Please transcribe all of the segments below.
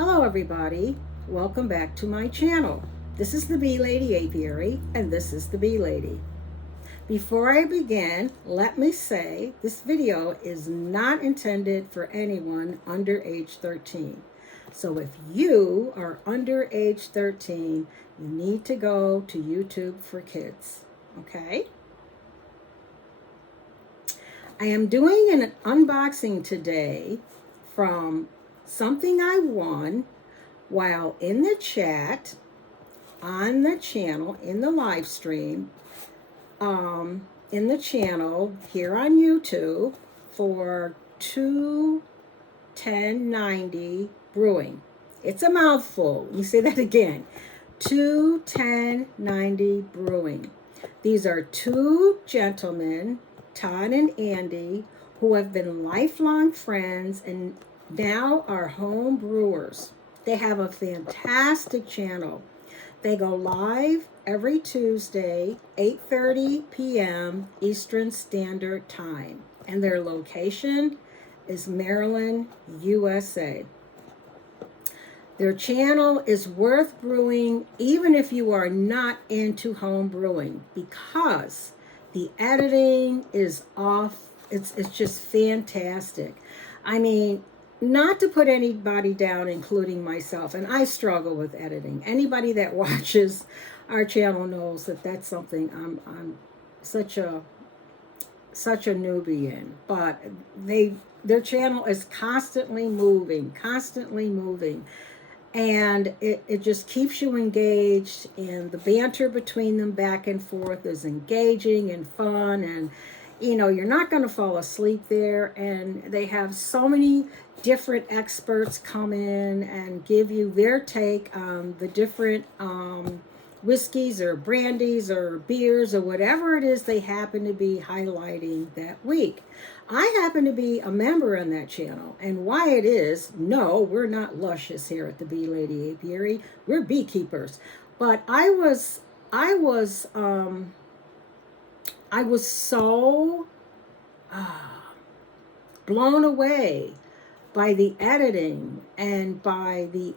Hello everybody, welcome back to my channel. This is the Bee Lady Apiary and this is the Bee Lady. Before I begin, let me say this video is not intended for anyone under age 13. So if you are under age 13, you need to go to YouTube for Kids, okay? I am doing an unboxing today from something I won while in the chat on the channel, in the live stream, in the channel here on YouTube for 2TEN90 Brewing. It's a mouthful. Let me say that again. 2TEN90 Brewing. These are two gentlemen, Todd and Andy, who have been lifelong friends and now are home brewers. They have a fantastic channel. They go live every Tuesday, 8:30 p.m. Eastern Standard Time. And their location is Maryland, USA. Their channel is worth brewing even if you are not into home brewing because the editing is off. It's just fantastic. I mean, not to put anybody down, including myself, and I struggle with editing. Anybody that watches our channel knows that that's something I'm such a newbie in. But their channel is constantly moving, and it just keeps you engaged, and the banter between them back and forth is engaging and fun, and you know, you're not going to fall asleep there. And they have so many different experts come in and give you their take on the different whiskeys or brandies or beers or whatever it is they happen to be highlighting that week. I happen to be a member on that channel, and why it is, no, we're not luscious here at the Bee Lady Apiary. We're beekeepers. But I was so blown away by the editing and by the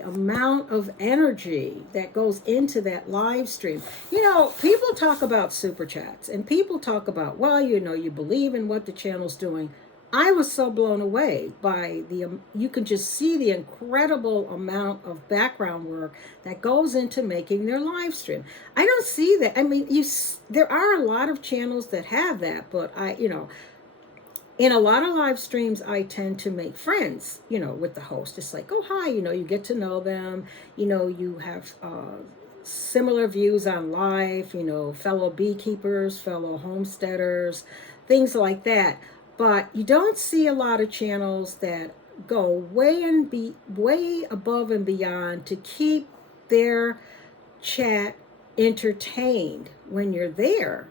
amount of energy that goes into that live stream. You know, people talk about super chats and people talk about, well, you know, you believe in what the channel's doing. I was so blown away by you can just see the incredible amount of background work that goes into making their live stream. I don't see that. I mean, there are a lot of channels that have that, but in a lot of live streams, I tend to make friends, you know, with the host. It's like, oh, hi, you know, you get to know them, you know, you have similar views on life, you know, fellow beekeepers, fellow homesteaders, things like that. But you don't see a lot of channels that go way above and beyond to keep their chat entertained when you're there.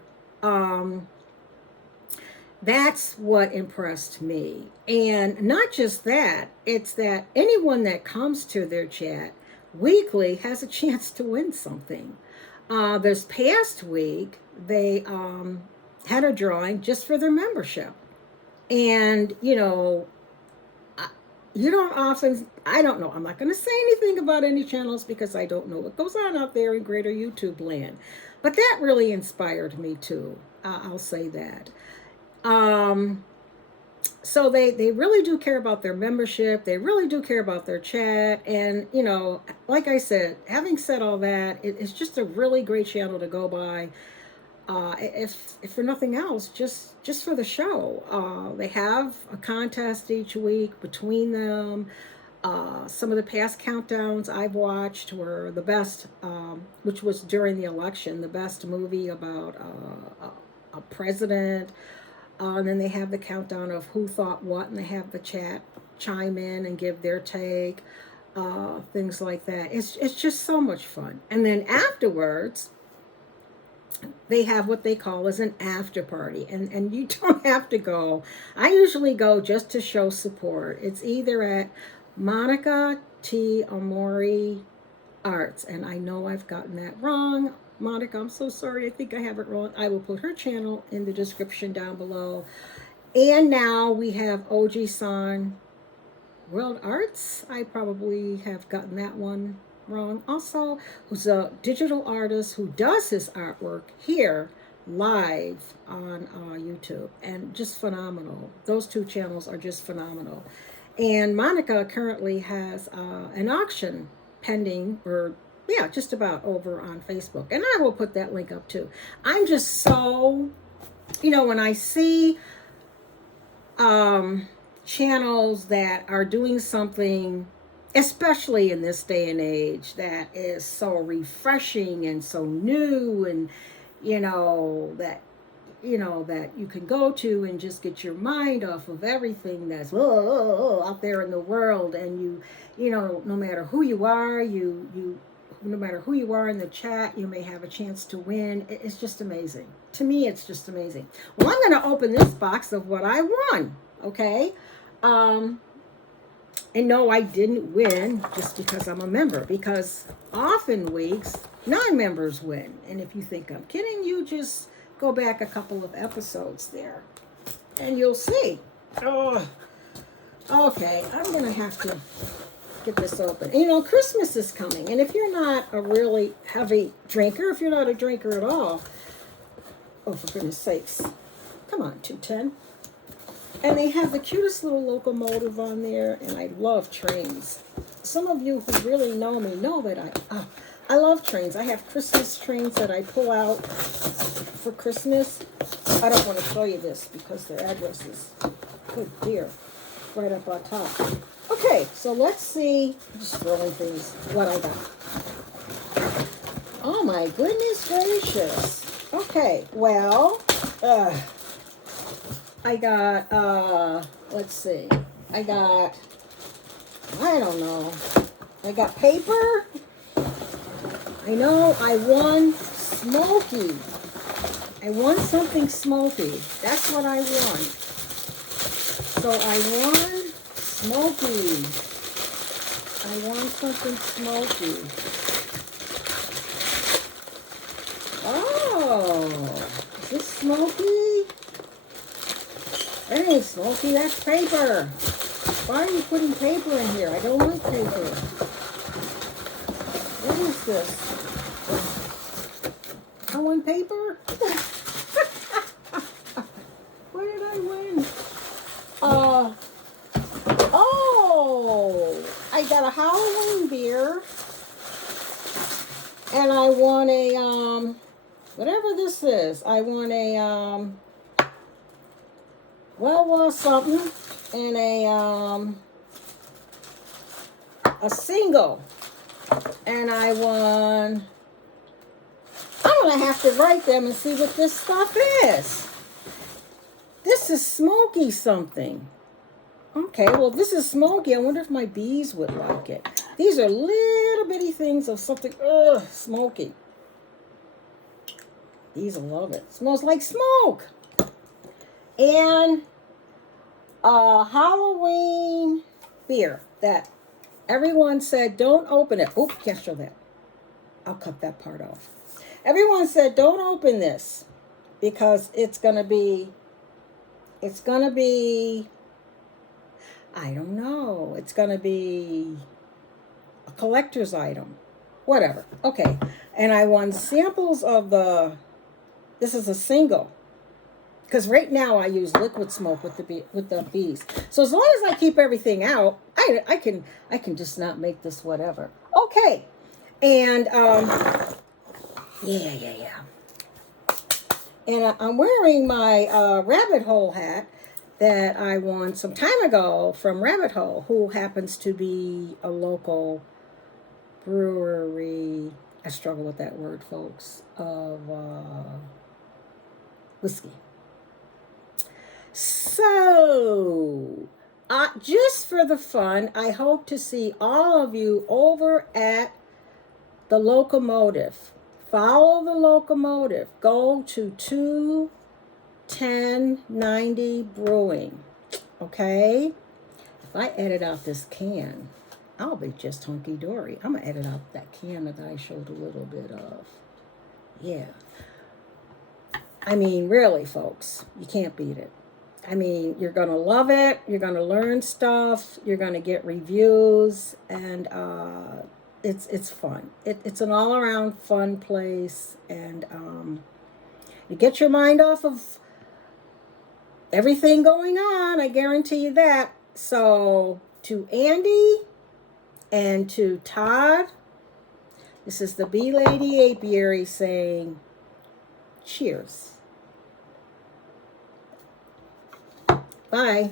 That's what impressed me. And not just that, it's that anyone that comes to their chat weekly has a chance to win something. This past week, they had a drawing just for their membership. And, you know, you don't often, I don't know, I'm not going to say anything about any channels because I don't know what goes on out there in greater YouTube land. But that really inspired me too. I'll say that. So they really do care about their membership. They really do care about their chat. And, you know, like I said, having said all that, it's just a really great channel to go by. If for nothing else, just for the show. They have a contest each week between them. Some of the past countdowns I've watched were the best, which was during the election, the best movie about a president. And then they have the countdown of who thought what, and they have the chat chime in and give their take, things like that. It's just so much fun. And then afterwards, they have what they call as an after party, and you don't have to go. I usually go just to show support. It's either at Monica T. Amori Arts, and I know I've gotten that wrong. Monica, I'm so sorry. I think I have it wrong. I will put her channel in the description down below. And now we have Ojisan World Arts. I probably have gotten that one wrong. Also, who's a digital artist who does his artwork here live on YouTube, and just phenomenal. Those two channels are just phenomenal. And Monica currently has an auction pending, or yeah, just about over on Facebook. And I will put that link up too. I'm just so, when I see channels that are doing something, especially in this day and age, that is so refreshing and so new, and that you can go to and just get your mind off of everything that's out there in the world. And no matter who you are, no matter who you are in the chat, you may have a chance to win. It's just amazing. To me, it's just amazing. Well, I'm going to open this box of what I won. Okay. And no, I didn't win just because I'm a member, because often weeks non-members win. And if you think I'm kidding, you just go back a couple of episodes there and you'll see. Oh, okay. I'm going to have to get this open. And, Christmas is coming. And if you're not a really heavy drinker, if you're not a drinker at all, oh, for goodness sakes, come on, 210. And they have the cutest little locomotive on there, and I love trains. Some of you who really know me know that I love trains. I have Christmas trains that I pull out for Christmas. I don't want to show you this because their address is, good dear, right up on top. Okay, so let's see, just throwing things, what I got. Oh my goodness gracious. Okay, well, I got, let's see, I got paper. I know I won smoky. I won something smoky. That's what I won. So I won smoky. I won something smoky. Oh, is this smoky? That ain't smoky, that's paper. Why are you putting paper in here? I don't like paper. What is this? I won paper? Where did I win? Oh, I got a Halloween beer. And I won a, whatever this is. I won a, something, and a single, and I won. I'm gonna have to write them and see what this stuff is. This is smoky something. Okay, well, this is smoky. I wonder if my bees would like it. These are little bitty things of something, smoky. Bees will love it. Smells like smoke. And Halloween beer that everyone said don't open it. Oh, can't show that. I'll cut that part off. Everyone said don't open this because it's gonna be, I don't know, it's gonna be a collector's item, whatever. Okay, and I won samples of this is a single. Because right now I use liquid smoke with the bees. So as long as I keep everything out, I can just not make this whatever. Okay, and yeah. And I'm wearing my rabbit hole hat that I won some time ago from Rabbit Hole, who happens to be a local brewery. I struggle with that word, folks. Of whiskey. So, just for the fun, I hope to see all of you over at the locomotive. Follow the locomotive. Go to 21090 Brewing. Okay? If I edit out this can, I'll be just hunky-dory. I'm going to edit out that can that I showed a little bit of. Yeah. I mean, really, folks, you can't beat it. I mean, you're going to love it. You're going to learn stuff. You're going to get reviews, and it's fun. It's an all around fun place, and you get your mind off of everything going on. I guarantee you that. So to Andy and to Todd, this is the Bee Lady Apiary saying cheers. Bye.